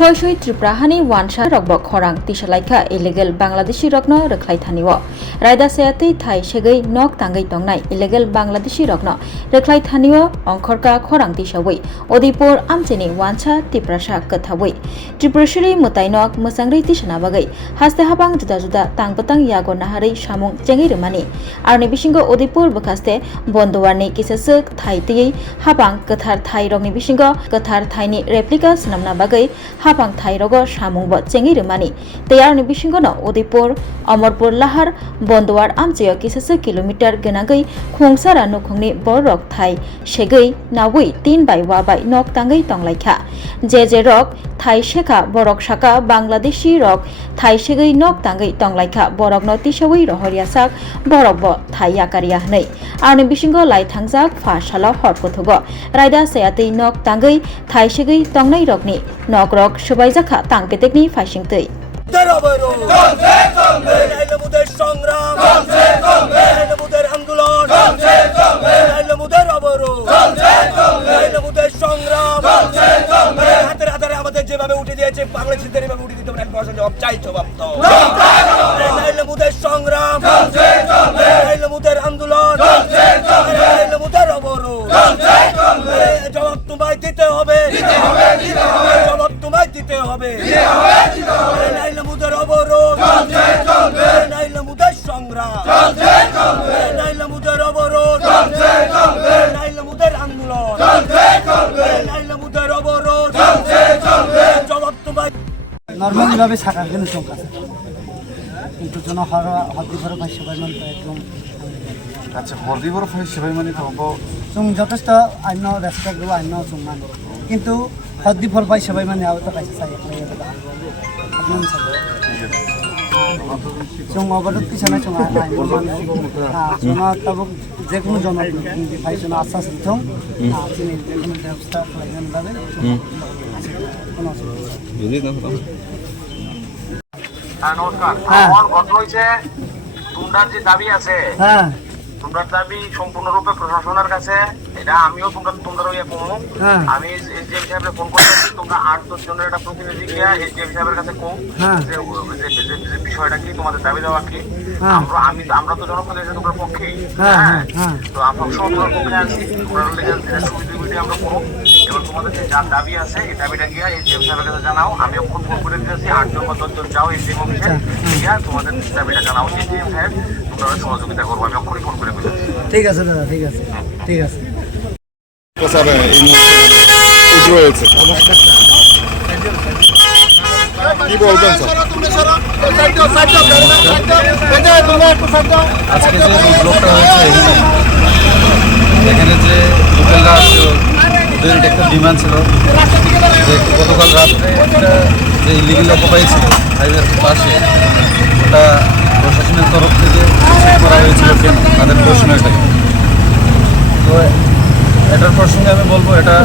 Hoisui Triprahani Wansha Rogbok Horang Tishalaika illegal Bangladeshi Rokno Reklai Thaniwo Raida Sayati Thai Shegai Nok Tangai Tongnai illegal Bangladeshi Rokno Reklai Thaniwo Ongkorka Khorang Tishawi Odipur Amchini Wansha Tiprasha Kathawi Triprashiri Mutainok Musangri Tishanabagai Haste Habang Juda Juda Tangpatang Yago Nahari Shamung Jengi Remani Arni Bishingo Odipur Bakaste Bondowarni Kisasuk Thai Ti Habang Kathar Thai Rogni Bishingo Kathar Thaini Replica Snamna Bagai Habang Thairogo Shamungbo Chengi Remani Teyarni Bishingono Udipur Amorpur Lahar Bondwar Amcheo Kisasa Kilometer Genagai Khungsara Nukhungni Borok Thai Shegai Nawi 3 by Wabai Nok Tangai Tonglaikha JJ Rock Thai Sheka Borok Shaka Bangladeshi Rock Thai Shegai Nok Tangai Tonglaikha Borok no Tishawi Rohoriasak Borokbo Thai Yakaria Nei Arni Bishingo Lai Thangjak Phashala Horkothogo Raida Sayati Nok Tangai Thai Shegai Tongnai Rokni Nok Rock Shubaizakha Tangpetekni Fashingtei যেভাবে উঠে দিয়েছে বাংলাদেশিদের এভাবে উঠে দিতে পারে জবাব চাই জবাব তো মুদের সংগ্রাম মুদের আন্দোলন মুদের অবরোধ জবাব তোমায় দিতে হবে জবাব তোমায় দিতে হবে নাইলে মুদের অবরোধ নাইলে মুদের সংগ্রাম নাইলে মুদের অবরোধ নাইলে মুদের আন্দোলন নাইলে মুদের অবরোধ জবাব তোমায় নর্মালিভাবে থাকার জন্য সংখ্যা কিন্তু জন হরদিভর ভাই সবাই মানতে একদম আচ্ছা হরদিভর ভাই সবাই মানে তো যথেষ্ট আইন রেসপেক্ট দেবো আইন সম্মান কিন্তু হরদিভর ভাই সবাই মানে আওতা কাছে চাই আপনার जों अबरत किसाना संगा जोना तब जेकुनु जन भाई जोना आश्वास दिथों जोंनि जेकुनु व्यवस्था खालामनो बागै নমস্কার আমার কথা হইছে তোমরা যে দাবি আছে হ্যাঁ তোমরা দাবি সম্পূর্ণরূপে প্রশাসনের কাছে এটা আমিও তোমরা ইয়া কমু আমি এসডিএম সাহেবকে ফোন করতেছি তোমরা 8-10 জনের একটা প্রতিনিধি গিয়া এসডিএম সাহেবের কাছে কম যে বিষয়টা কি তোমাদের দাবি দেওয়া কি আমরা তো জনপ্রতিনিধি তোমরা পক্ষেই তো আমরা সবার পক্ষে আছি তোমরা লেগে সুবিধা আমরা করব এবং তোমাদের যে যা দাবি আছে এই দাবিটা গিয়া এসডিএম সাহেবের কাছে জানাও আমি ফোন করে দিতেছি 8 জন বা 10 জন যাও এসডিএম অফিসে গিয়া তোমাদের দাবিটা জানাও এসডিএম সাহেব তোমরা সহযোগিতা করবো আমি অক্ষরই ফোন করে বলেছি ঠিক আছে দাদা ঠিক আছে ঠিক আছে স্যার এই মুহূর্তে রয়েছে কি বলবেন স্যার আজকে যে ব্লকটা হয়েছে এখানে যে লোকেলরা ওদের একটা ডিমান্ড ছিল যে গতকাল রাত্রে একটা যে ইলিগেল অকুপাই ছিল হাইওয়ের পাশে ওটা প্রশাসনের তরফ থেকে করা হয়েছিল কেন তাদের প্রশ্ন এটাই তো এটার প্রসঙ্গে আমি বলবো এটা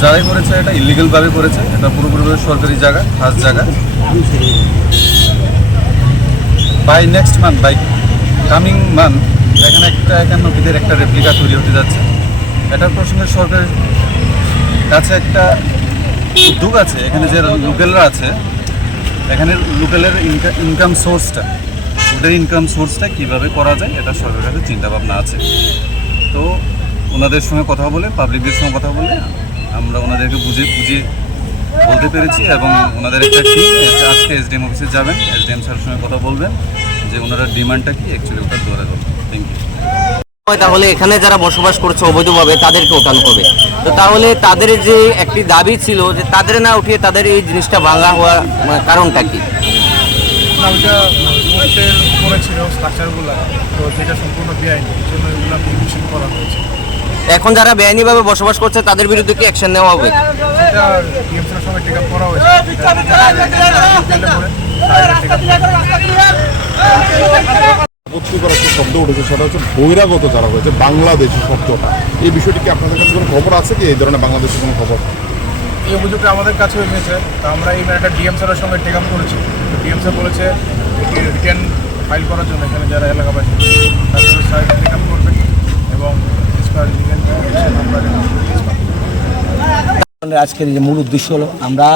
যারাই করেছে এটা ইলিগেলভাবে করেছে এটা পুরোপুরিভাবে সরকারি জায়গা খাস জায়গা by next month by coming month এখানে একটা 91 একটা রেপ্লিকা তৈরি হতে যাচ্ছে এটার প্রসঙ্গে সরকারের কাছে একটা উদ্যোগ আছে এখানে যে লোকেলরা আছে এখানে লোকেলের ইনকাম সোর্সটা ওদের ইনকাম সোর্সটা কীভাবে করা যায় এটা সরকারের কাছে চিন্তাভাবনা আছে তো ওনাদের সঙ্গে কথা বলে পাবলিকদের সঙ্গে কথা বলে আমরা ওনাদেরকে বুঝিয়ে বলতে পেরেছি এবং ওনাদের একটা টিম আজকে এসডিএম অফিসে যাবেন এসডিএম স্যারের সঙ্গে কথা বলবেন যে ওনারা ডিমান্ডটা কি অ্যাকচুয়ালি ওটা ধরে দেবেন থ্যাংক ইউ তাহলে এখানে যারা বসবাস করছে অবৈধভাবে তাদেরকে ওঠানো হবে তো তাহলে তাদের যে একটি দাবি ছিল যে তাদের না উঠিয়ে তাদের এই জিনিসটা ভাঙা হওয়ার কারণটা কি করেছিল স্ট্রাকচারগুলো তো যেটা সম্পূর্ণ বেআইনি এই জন্য এগুলো পারমিশন করা হয়েছে এখন যারা বেআইনিভাবে বসবাস করছে তাদের বিরুদ্ধে কি অ্যাকশন নেওয়া হবে এটা ডিএমসির সঙ্গে টেক আপ করা হয়েছে একটা শব্দ উঠেছে সেটা হচ্ছে বহিরাগত যারা হয়েছে বাংলাদেশি শব্দটা এই বিষয়টি কি আপনাদের কাছে কোনো খবর আছে কি এই ধরনের বাংলাদেশের কোনো খবর এই অভিযোগটা আমাদের কাছে হয়েছে তো আমরা এই ম্যাটারটা ডিএমসির সঙ্গে টেক আপ করেছি ডিএমসি বলেছে এটি রিটার্ন ফাইল করার জন্য এখানে যারা এলাকাবাসী তাদের সাইড টেক আপ করবেন এবং আমরা আজকের যে মূল উদ্দেশ্য হলো আমরা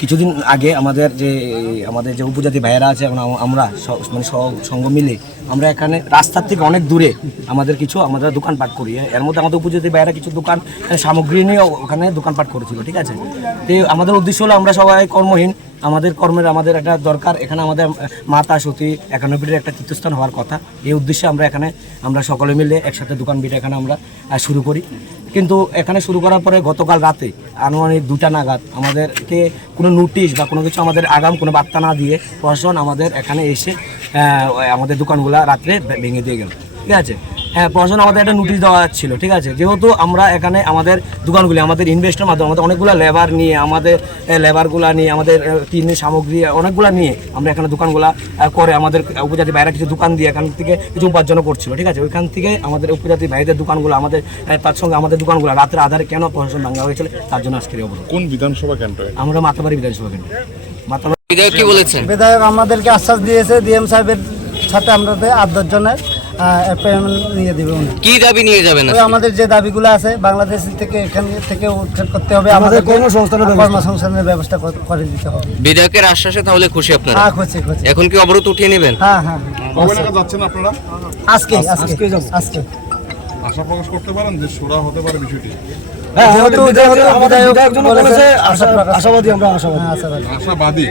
কিছুদিন আগে আমাদের যে উপজাতি ভাইয়েরা আছে এবং আমরা মানে সঙ্গ মিলে আমরা এখানে রাস্তার থেকে অনেক দূরে আমাদের দোকানপাট করি। এর মধ্যে আমাদের উপজাতি ভাইয়েরা কিছু দোকান সামগ্রী নিয়ে ওখানে দোকানপাট করেছিল, ঠিক আছে। তো আমাদের উদ্দেশ্য হলো আমরা সবাই কর্মহীন, আমাদের একটা দরকার, এখানে আমাদের মাতা সতী 91 একটা তীর্থস্থান হওয়ার কথা। এই উদ্দেশ্যে আমরা সকলে মিলে একসাথে দোকান বিটা এখানে আমরা শুরু করি। কিন্তু এখানে শুরু করার পরে গতকাল রাতে আনুমানিক 2টা নাগাদ আমাদেরকে কোনো নোটিশ বা কোনো কিছু আমাদের আগাম কোনো বার্তা না দিয়ে প্রশাসন আমাদের এখানে এসে আমাদের দোকানগুলো রাত্রে ভেঙে দিয়ে গেল, ঠিক আছে। হ্যাঁ, প্রশাসন আমাদের একটা নোটিশ দেওয়া ছিল, ঠিক আছে। যেহেতু আমরা এখানে আমাদের দোকানগুলি আমাদের ইনভেস্টের মাধ্যমে আমাদের অনেকগুলো লেবার নিয়ে আমাদের টিনের সামগ্রী অনেকগুলো নিয়ে আমরা এখানে দোকানগুলো করে আমাদের উপজাতি ভাইরা কিছু দোকান দিয়ে এখান থেকে কিছু উপার্জন করছিল, ঠিক আছে। ওইখান থেকে আমাদের উপজাতি ভাইদের দোকানগুলো তার সঙ্গে আমাদের দোকানগুলো রাতের আধারে কেন প্রশাসন ভাঙা হয়েছিল তার জন্য আজকের অবরোধ। কোন বিধানসভা কেন্দ্রে? আমরা মাতাবাড়ি বিধানসভা কেন্দ্র। বিধায়ক কি বলেছেন? বিধায়ক আমাদেরকে আশ্বাস দিয়েছে ডিএম সাহেবের সাথে আমরা 8-10 জনের পেমেন্ট নিয়ে দেবে উনি। কি দাবি নিয়ে যাবেন? আমাদের যে দাবিগুলো আছে বাংলাদেশ থেকে এখান থেকে উৎখাত করতে হবে, আমাদের কর্মসংস্থানের ব্যবস্থা করে দিতে হবে। বিধায়কের আশ্বাসে তাহলে খুশি আপনারা? হ্যাঁ, খুশি। এখন কি অবরোধ উঠিয়ে নেবেন? হ্যাঁ হ্যাঁ, কবে নাগাদ যাচ্ছেন আপনারা? আজকে আশা প্রকাশ করতে পারেন যে সুরা হতে পারে বিষয়টি? যেহেতু বিধায়ক বলেছে, আশাবাদী। আশাবাদী।